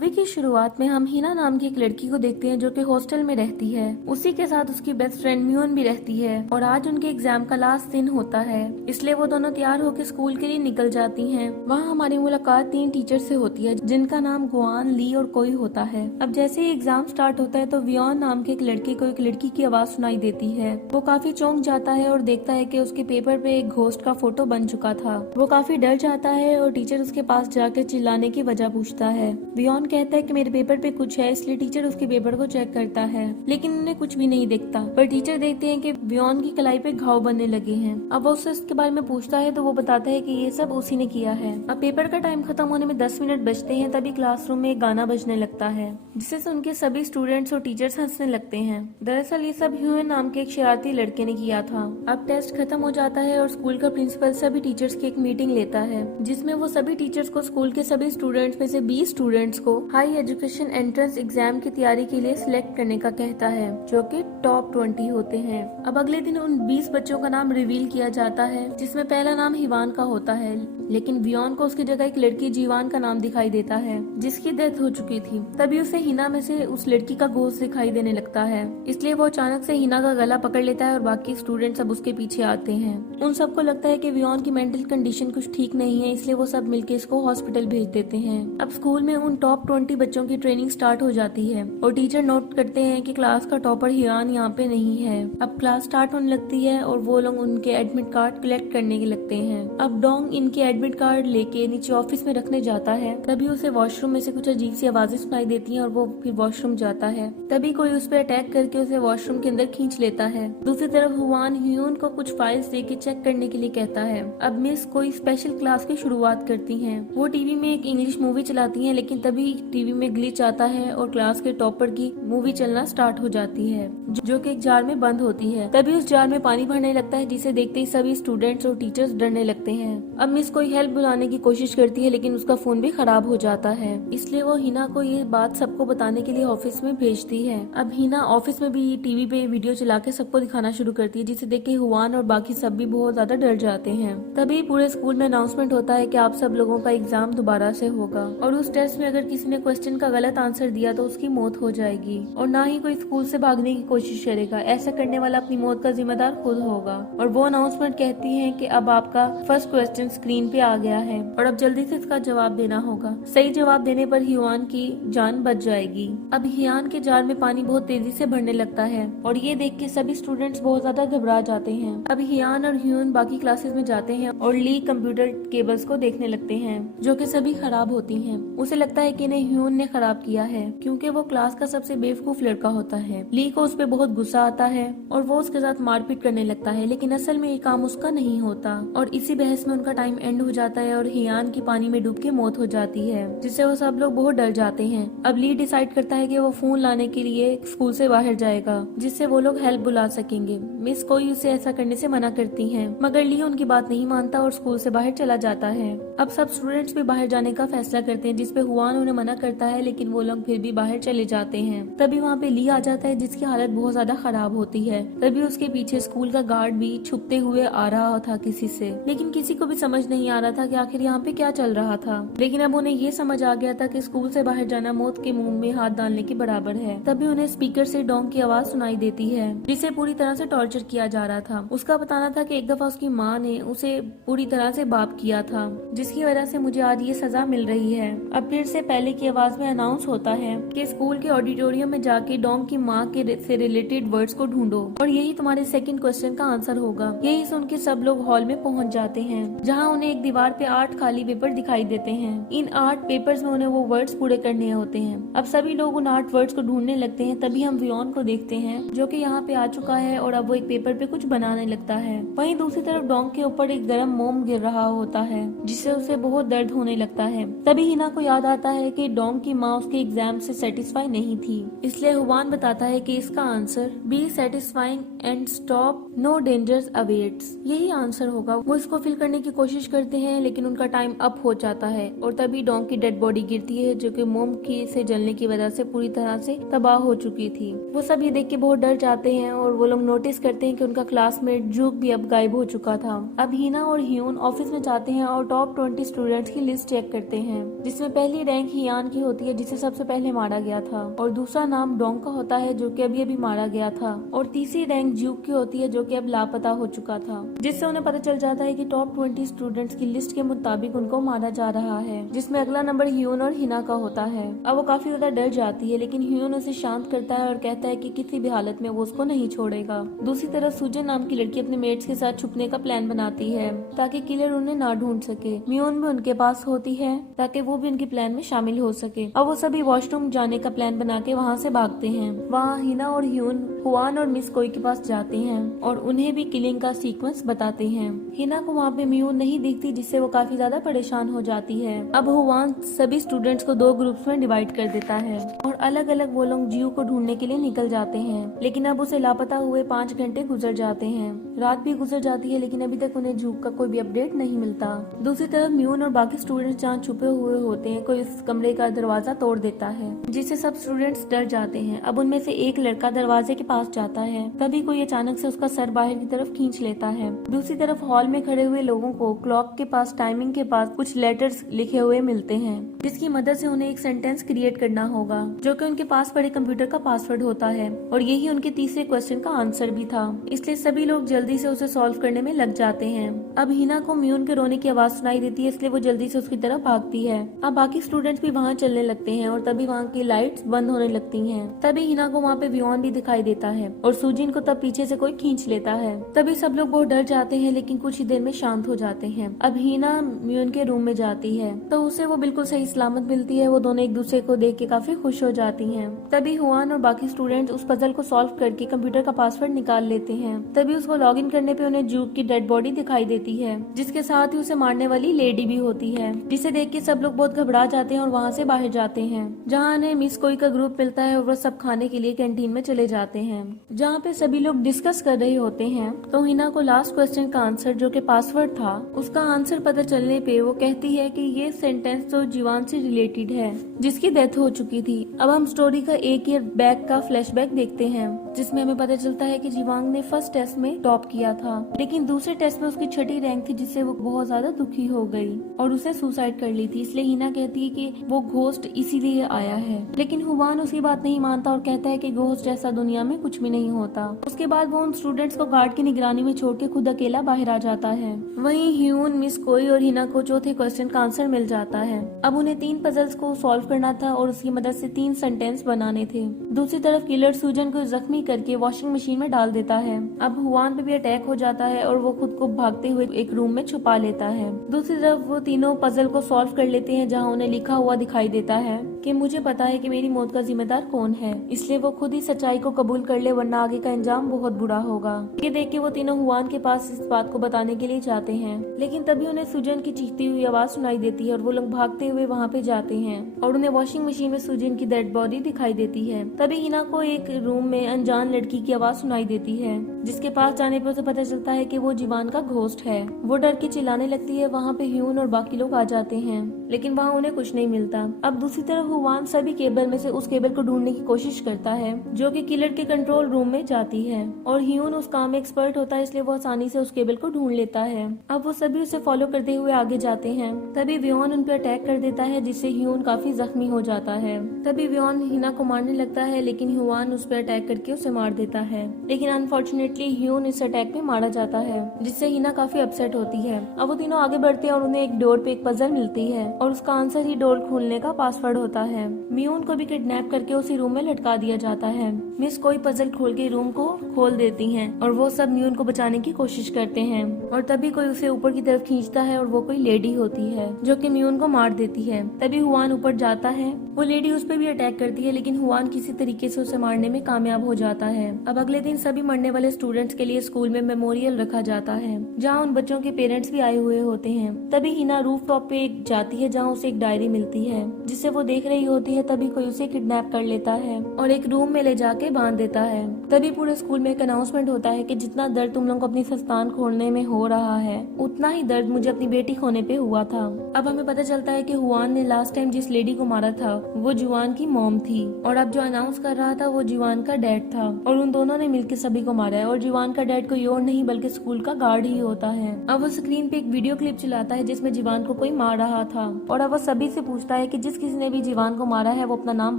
Movie की शुरुआत में हम हिना नाम की एक लड़की को देखते हैं जो कि हॉस्टल में रहती है। उसी के साथ उसकी बेस्ट फ्रेंड म्यून भी रहती है और आज उनके एग्जाम का लास्ट दिन होता है, इसलिए वो दोनों तैयार होकर स्कूल के लिए निकल जाती हैं। वहाँ हमारी मुलाकात 3 टीचर से होती है जिनका नाम गुआन, ली और कोई होता है। अब जैसे ही एग्जाम स्टार्ट होता है तो वियोन नाम के एक लड़के को एक लड़की की आवाज सुनाई देती है। वो काफी चौंक जाता है और देखता है कि उसके पेपर पे एक घोस्ट का फोटो बन चुका था। वो काफी डर जाता है और टीचर उसके पास जाकर चिल्लाने की वजह पूछता है। वियोन कहता है कि मेरे पेपर पे कुछ है, इसलिए टीचर उसके पेपर को चेक करता है, लेकिन उन्हें कुछ भी नहीं दिखता। पर टीचर देखते हैं कि वियोन की कलाई पे घाव बनने लगे हैं। अब वो उससे इसके बारे में पूछता है तो वो बताता है कि ये सब उसी ने किया है। अब पेपर का टाइम खत्म होने में 10 मिनट बचते हैं, तभी क्लासरूम में एक गाना बजने लगता है जिससे उनके सभी स्टूडेंट्स और टीचर्स हंसने लगते हैं। दरअसल ये सब ह्यून नाम के एक शरारती लड़के ने किया था। अब टेस्ट खत्म हो जाता है और स्कूल का प्रिंसिपल सभी टीचर्स की एक मीटिंग लेता है जिसमें वो सभी टीचर्स को स्कूल के सभी स्टूडेंट्स में से 20 स्टूडेंट्स को हाई एजुकेशन एंट्रेंस एग्जाम की तैयारी के लिए सिलेक्ट करने का कहता है, जो कि टॉप 20 होते हैं। अब अगले दिन उन 20 बच्चों का नाम रिवील किया जाता है जिसमें पहला नाम हिवान का होता है, लेकिन वियोन को उसकी जगह एक लड़की जीवान का नाम दिखाई देता है जिसकी डेथ हो चुकी थी। तभी उसे हिना में से उस लड़की का घोस्ट दिखाई देने लगता है, इसलिए वो अचानक से हिना का गला पकड़ लेता है और बाकी स्टूडेंट सब उसके पीछे आते हैं। उन सबको लगता है कि वियोन की मेंटल कंडीशन कुछ ठीक नहीं है, इसलिए वो सब मिलकर इसको हॉस्पिटल भेज देते हैं। अब स्कूल में उन टॉप 20 बच्चों की ट्रेनिंग स्टार्ट हो जाती है और टीचर नोट करते हैं कि क्लास का टॉपर हियान यहाँ पे नहीं है। अब क्लास स्टार्ट होने लगती है और वो लोग उनके एडमिट कार्ड कलेक्ट करने के लगते हैं। अब डोंग इनके एडमिट कार्ड लेके नीचे ऑफिस में रखने जाता है, तभी उसे वॉशरूम में से कुछ अजीब सी आवाजें सुनाई देती हैं और वो फिर वॉशरूम जाता है। तभी कोई उस पर अटैक करके उसे वॉशरूम के अंदर खींच लेता है। दूसरी तरफ हुआन ह्यून को कुछ फाइल्स देके चेक करने के लिए कहता है। अब मिस कोई स्पेशल क्लास की शुरुआत करती हैं। वो टीवी में एक इंग्लिश मूवी चलाती हैं, लेकिन तभी टीवी में ग्लिच आता है और क्लास के टॉपर की मूवी चलना स्टार्ट हो जाती है जो कि एक जार में बंद होती है। तभी उस जार में पानी भरने लगता है जिसे देखते ही सभी स्टूडेंट्स और टीचर्स डरने लगते हैं। अब मिस कोई हेल्प बुलाने की कोशिश करती है, लेकिन उसका फोन भी खराब हो जाता है, इसलिए वो हिना को ये बात सबको बताने के लिए ऑफिस में भेजती है। अब हिना ऑफिस में भी टीवी पे वीडियो चला के सबको दिखाना शुरू करती है, जिसे देख के हुआन और बाकी सब भी बहुत ज्यादा डर जाते हैं। तभी पूरे स्कूल में अनाउंसमेंट होता है कि आप सब लोगों का एग्जाम दोबारा से होगा और उस टेस्ट में अगर किसी ने क्वेश्चन का गलत आंसर दिया तो उसकी मौत हो जाएगी और ना ही कोई स्कूल से भागने की कोशिश करेगा। ऐसा करने वाला अपनी मौत का जिम्मेदार खुद होगा। और वो अनाउंसमेंट कहती है कि अब आपका फर्स्ट क्वेश्चन स्क्रीन पे आ गया है और अब जल्दी से इसका जवाब देना होगा। सही जवाब देने पर हियान की जान बच जाएगी। अब हियान के जार में पानी बहुत तेजी से भरने लगता है और ये देख के सभी स्टूडेंट्स बहुत ज्यादा घबरा जाते हैं। अब हियान और ह्यून बाकी क्लासेस में जाते हैं और ली कंप्यूटर केबल्स को देखने लगते हैं जो कि सभी खराब होती हैं। उसे लगता है कि इन्हें ह्यून ने खराब किया है क्योंकि वो क्लास का सबसे बेवकूफ लड़का होता है। ली को उस पर बहुत गुस्सा आता है और वो उसके साथ मारपीट करने लगता है, लेकिन असल में ये काम उसका नहीं होता और इसी बहस में उनका टाइम एंड हो जाता है और हियान की पानी में डूब के मौत हो जाती है, जिससे वो सब लोग बहुत डर जाते हैं। अब ली डिसाइड करता है कि वो फोन लाने के लिए स्कूल से बाहर जाएगा जिससे वो लोग हेल्प बुला सकेंगे। मिस कोई उसे ऐसा करने से मना करती है, मगर ली उनकी बात नहीं मानता और स्कूल से बाहर चला जाता है। अब सब स्टूडेंट्स भी बाहर जाने का फैसला करते हैं, जिसपे हुआन उन्हें मना करता है, लेकिन वो लोग फिर भी बाहर चले जाते हैं। तभी वहाँ पे ली आ जाता है जिसकी हालत बहुत ज्यादा खराब होती है। तभी उसके पीछे स्कूल का गार्ड भी छुपते हुए आ रहा था किसी से, लेकिन किसी को भी समझ नहीं आ रहा था कि आखिर यहाँ पे क्या चल रहा था। लेकिन अब उन्हें ये समझ आ गया था कि स्कूल से बाहर जाना मौत के मुंह में हाथ डालने के बराबर है। तभी उन्हें स्पीकर से डोंग की आवाज सुनाई देती है जिसे पूरी तरह से टॉर्चर किया जा रहा था। उसका बताना था कि एक दफा उसकी माँ ने उसे पूरी तरह से बाप किया था, जिसकी वजह से मुझे आज ये सजा मिल रही है। अब फिर से पहले की आवाज में अनाउंस होता है कि स्कूल के ऑडिटोरियम में जाके डोंग की माँ के से रिलेटेड वर्ड्स को ढूंढो और यही तुम्हारे सेकंड क्वेश्चन का आंसर होगा। यही सुन के सब लोग हॉल में पहुंच जाते हैं, जहाँ उन्हें एक दीवार पे 8 खाली पेपर दिखाई देते हैं। इन 8 पेपर्स में उन्हें वो वर्ड्स पूरे करने होते हैं। अब सभी लोग उन 8 वर्ड्स को ढूंढने लगते हैं। तभी हम वियोन को देखते हैं जो कि यहाँ पे आ चुका है और अब वो एक पेपर पे कुछ बनाने लगता है। वहीं दूसरी तरफ डोंग के ऊपर एक गर्म मोम गिर रहा होता है जिससे उसे बहुत दर्द होने लगता है। तभी हिना को याद आता है कि डोंग की माँ उसके एग्जाम से सेटिस्फाई नहीं थी, इसलिए हुआन बताता है कि इसका answer be satisfying and stop no dangers awaits यही आंसर होगा। वो इसको फिल करने की कोशिश करते हैं, लेकिन उनका टाइम अप हो जाता है और तभी डोंग की डेड बॉडी गिरती है जो कि मोम की से जलने की वजह से पूरी तरह से तबाह हो चुकी थी। वो सब ये देख के बहुत डर जाते हैं और वो लोग नोटिस करते हैं कि उनका क्लासमेट जूक भी अब गायब हो चुका था। अब हिना और ह्यून ऑफिस में जाते हैं और टॉप 20 स्टूडेंट्स की लिस्ट चेक करते हैं, जिसमें पहली रैंक हियान कियान की होती है जिसे सबसे पहले मारा गया था, और दूसरा नाम डोंग का होता है जो कि अभी अभी मारा गया था, और तीसरी रैंक ज्यूक की होती है जो कि अब लापता हो चुका था, जिससे उन्हें पता चल जाता है कि टॉप 20 स्टूडेंट्स की लिस्ट के मुताबिक उनको मारा जा रहा है, जिसमें अगला नंबर ह्यून और हिना का होता है। अब वो काफी ज्यादा डर जाती है, लेकिन ह्यून उसे शांत करता है और कहता है कि किसी भी हालत में वो उसको नहीं छोड़ेगा। दूसरी तरफ सुजन नाम की लड़की अपने मेट्स के साथ छुपने का प्लान बनाती है ताकि किलर उन्हें ना ढूंढ सके। म्यून भी उनके पास होती है ताकि वो भी उनके प्लान में शामिल हो सके। अब वो सभी वॉशरूम जाने का प्लान बना के वहाँ से भागते हैं। वहाँ हिना और ह्यून हुआन और मिस कोई के पास जाते हैं और उन्हें भी किलिंग का सीक्वेंस बताते हैं। हिना को वहाँ पे म्यून नहीं दिखती, जिससे वो काफी ज्यादा परेशान हो जाती है। अब हुआन सभी स्टूडेंट्स को 2 ग्रुप्स में डिवाइड कर देता है और अलग अलग वो लोग जियो को ढूंढने के लिए निकल जाते हैं, लेकिन अब उसे लापता हुए 5 घंटे गुजर जाते हैं। रात भी गुजर जाती है, लेकिन अभी तक उन्हें जूक का कोई भी अपडेट नहीं मिलता। दूसरी तरफ म्यून और बाकी स्टूडेंट्स जहाँ छुपे हुए होते हैं, कोई उस कमरे का दरवाजा तोड़ देता है, जिससे सब स्टूडेंट्स डर जाते हैं। अब उनमें से एक लड़का दरवाजे के पास जाता है, तभी कोई अचानक से उसका सर बाहर की तरफ खींच लेता है। दूसरी तरफ हॉल में खड़े हुए लोगों को क्लॉक के पास टाइमिंग के पास कुछ लेटर्स लिखे हुए मिलते हैं, जिसकी मदद से उन्हें एक सेंटेंस क्रिएट करना होगा जो कि उनके पास पड़े कंप्यूटर का पासवर्ड होता है, और यही उनके तीसरे क्वेश्चन का आंसर भी था। इसलिए सभी लोग जल्दी से उसे सॉल्व करने में लग जाते हैं। अब हिना को म्यून के रोने की आवाज सुनाई देती है, इसलिए वो जल्दी से उसकी तरफ भागती है। अब बाकी स्टूडेंट्स भी वहाँ चलने लगते हैं और तभी वहाँ की लाइट्स बंद होने लगती हैं। तभी हिना को वहाँ पे वियोन भी दिखाई देता है और सुजिन को तब पीछे से कोई खींच लेता है। तभी सब लोग बहुत डर जाते हैं, लेकिन कुछ ही देर में शांत हो जाते हैं। अब हिना म्यून के रूम में जाती है तो उसे वो बिल्कुल सही सलामत मिलती है। वो दोनों एक दूसरे को देख के काफी खुश हो जाती हैं। तभी हुआन और बाकी स्टूडेंट्स उस पजल को सॉल्व करके कंप्यूटर का पासवर्ड निकाल लेते हैं। तभी उसको लॉग इन करने पे उन्हें जूक की डेड बॉडी दिखाई देती है, जिसके साथ ही उसे मारने वाली लेडी भी होती है, जिसे देख के सब लोग बहुत घबरा जाते हैं और वहाँ से बाहर जाते हैं, जहाँ उन्हें मिस कोई का ग्रुप मिलता है और वो सब खाने के लिए कैंटीन में चले जाते हैं, जहाँ पे सभी लोग डिस्कस कर रहे होते हैं। तो हिना को लास्ट क्वेश्चन का आंसर जो कि पासवर्ड था, उसका आंसर पता चलने पे वो कहती है कि ये सेंटेंस तो जीवान से रिलेटेड है, जिसकी डेथ हो चुकी थी। अब हम स्टोरी का 1 ईयर बैक का फ्लैशबैक देखते हैं, जिसमें हमें पता चलता है कि जीवांग ने फर्स्ट टेस्ट में टॉप किया था, लेकिन दूसरे टेस्ट में उसकी 6ठी रैंक थी, जिससे वो बहुत ज्यादा दुखी हो गई और उसे सुसाइड कर ली थी। इसलिए हिना कहती है कि वो घोस्ट इसीलिए आया है, लेकिन हुआन उसकी बात नहीं मानता और कहता है कि घोस्ट जैसा दुनिया में कुछ भी नहीं होता। उसके बाद वो उन स्टूडेंट्स को गार्ड की निगरानी में छोड़ के खुद अकेला बाहर आ जाता है। वहीं ह्यून, मिस कोई और हिना को चौथे क्वेश्चन का आंसर मिल जाता है। अब उन्हें 3 पजल्स को सॉल्व करना था और उसकी मदद से 3 सेंटेंस बनाने थे। दूसरी तरफ किलर सुजन को जख्मी करके वॉशिंग मशीन में डाल देता है। अब हुआन पे भी अटैक हो जाता है और वो खुद को भागते हुए एक रूम में छुपा लेता है। दूसरी तरफ वो तीनों पजल को सॉल्व कर लेते हैं, जहाँ उन्हें लिखा हुआ दिखाई देता है कि मुझे पता है कि मेरी मौत का जिम्मेदार कौन है, इसलिए वो खुद ही सच्चाई को कबूल कर ले, वरना आगे का अंजाम बहुत बुरा होगा। ये देख के वो तीनों हुआन के पास इस बात को बताने के लिए जाते हैं, लेकिन तभी उन्हें सुजन की चीखती हुई आवाज सुनाई देती है और वो लोग भागते हुए वहाँ पे जाते हैं और उन्हें वॉशिंग मशीन में सुजन की डेड बॉडी दिखाई देती है। तभी हिना को एक रूम में अनजान लड़की की आवाज सुनाई देती है, जिसके पास जाने पर उसे पता चलता है कि वो जीवान का घोस्ट है। वो डर के चिल्लाने लगती है। वहाँ पे ह्यून और बाकी लोग आ जाते हैं, लेकिन वहाँ उन्हें कुछ नहीं मिलता। अब दूसरी तरफ हुआन सभी केबल में से उस केबल को ढूंढने की कोशिश करता है जो कि किलर के कंट्रोल रूम में जाती है, और ह्यून उस काम में एक्सपर्ट होता है, इसलिए वो आसानी से उस केबल को ढूंढ लेता है। अब वो सभी उसे फॉलो करते हुए आगे जाते हैं। तभी वियोन उन पर अटैक कर देता है, जिससे ह्यून काफी जख्मी हो जाता है। तभी वियोन हिना को मारने लगता है, लेकिन हुआन उस पर अटैक करके उसे मार देता है, लेकिन अनफॉर्चुनेटली ह्यून इस अटैक में मारा जाता है, जिससे हिना काफी अपसेट होती है। अब वो तीनों आगे बढ़ते हैं और उन्हें एक डोर पे एक पजल मिलती है और उसका आंसर ही डोर खोलने का पासवर्ड होता है। म्यून को भी किडनैप करके उसी रूम में लटका दिया जाता है। मिस कोई पजल खोल के रूम को खोल देती हैं और वो सब म्यून को बचाने की कोशिश करते हैं, और तभी कोई उसे ऊपर की तरफ खींचता है और वो कोई लेडी होती है जो कि म्यून को मार देती है। तभी हुआन ऊपर जाता है, वो लेडी उस पर भी अटैक करती है, लेकिन हुआन किसी तरीके से उसे मारने में कामयाब हो जाता है। अब अगले दिन सभी मरने वाले स्टूडेंट्स के लिए स्कूल में मेमोरियल रखा जाता है, जहाँ उन बच्चों के पेरेंट्स भी आए हुए होते हैं। तभी हिना रूफ टॉप पे जाती है, जहाँ उसे एक डायरी मिलती है जिसे वो देख रही होती है। तभी कोई उसे किडनैप कर लेता है और एक रूम में ले जाके बांध देता है। तभी पूरे स्कूल में एक अनाउंसमेंट होता है कि जितना दर्द तुम लोगों को अपनी संस्थान खोलने में हो रहा है, उतना ही दर्द मुझे अपनी बेटी खोने पे हुआ था। अब हमें पता चलता है कि हुआन ने लास्ट टाइम जिस लेडी को मारा था वो जुआन की मॉम थी, और अब जो अनाउंस कर रहा था वो जुआन का डैड था, और उन दोनों ने मिलकर सभी को मारा है। और जुआन का डैड कोई और नहीं बल्कि स्कूल का गार्ड ही होता है। अब वो स्क्रीन पे एक वीडियो क्लिप चलाता है जिसमें जीवान को कोई मार रहा था, और अब वो सभी से पूछता है कि जिस किसी ने भी जीवान जीवान को मारा है वो अपना नाम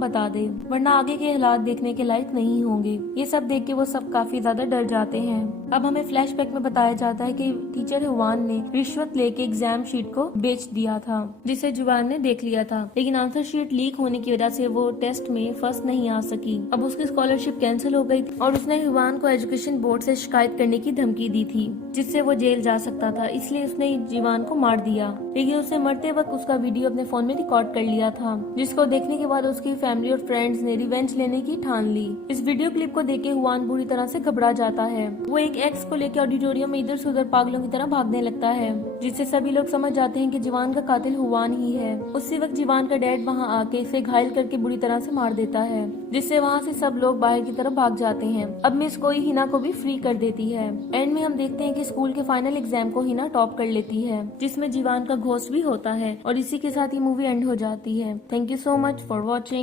बता दे, वरना आगे के हालात देखने के लायक नहीं होंगे। ये सब देख के वो सब काफी ज्यादा डर जाते हैं। अब हमें फ्लैशबैक में बताया जाता है कि टीचर हुआन ने रिश्वत लेके एग्जाम शीट को बेच दिया था, जिसे जुवान ने देख लिया था, लेकिन आंसर शीट लीक होने की वजह से वो टेस्ट में फर्स्ट नहीं आ सकी। अब उसकी स्कॉलरशिप कैंसिल हो गई और उसने हुआन को एजुकेशन बोर्ड से शिकायत करने की धमकी दी थी, जिससे वो जेल जा सकता था। इसलिए उसने जीवान को मार दिया, लेकिन उसे मरते वक्त उसका वीडियो अपने फोन में रिकॉर्ड कर लिया था, जिसको देखने के बाद उसकी फैमिली और फ्रेंड्स ने रिवेंज लेने की ठान ली। इस वीडियो क्लिप को देख के हुआन बुरी तरह से घबरा जाता है। वो एक एक्स को लेकर ऑडिटोरियम में इधर से उधर पागलों की तरह भागने लगता है, जिससे सभी लोग समझ जाते हैं कि जीवान का कातिल हुआन ही है। उसी वक्त जीवान का डैड वहाँ आके इसे घायल करके बुरी तरह से मार देता है, जिससे वहाँ से सब लोग बाहर की तरफ भाग जाते हैं। अब मिस कोई हिना को भी फ्री कर देती है। एंड में हम देखते हैं कि स्कूल के फाइनल एग्जाम को हिना टॉप कर लेती है, जिसमें जीवान का घोस्ट भी होता है, और इसी के साथ ये मूवी एंड हो जाती है। Thank you so much for watching.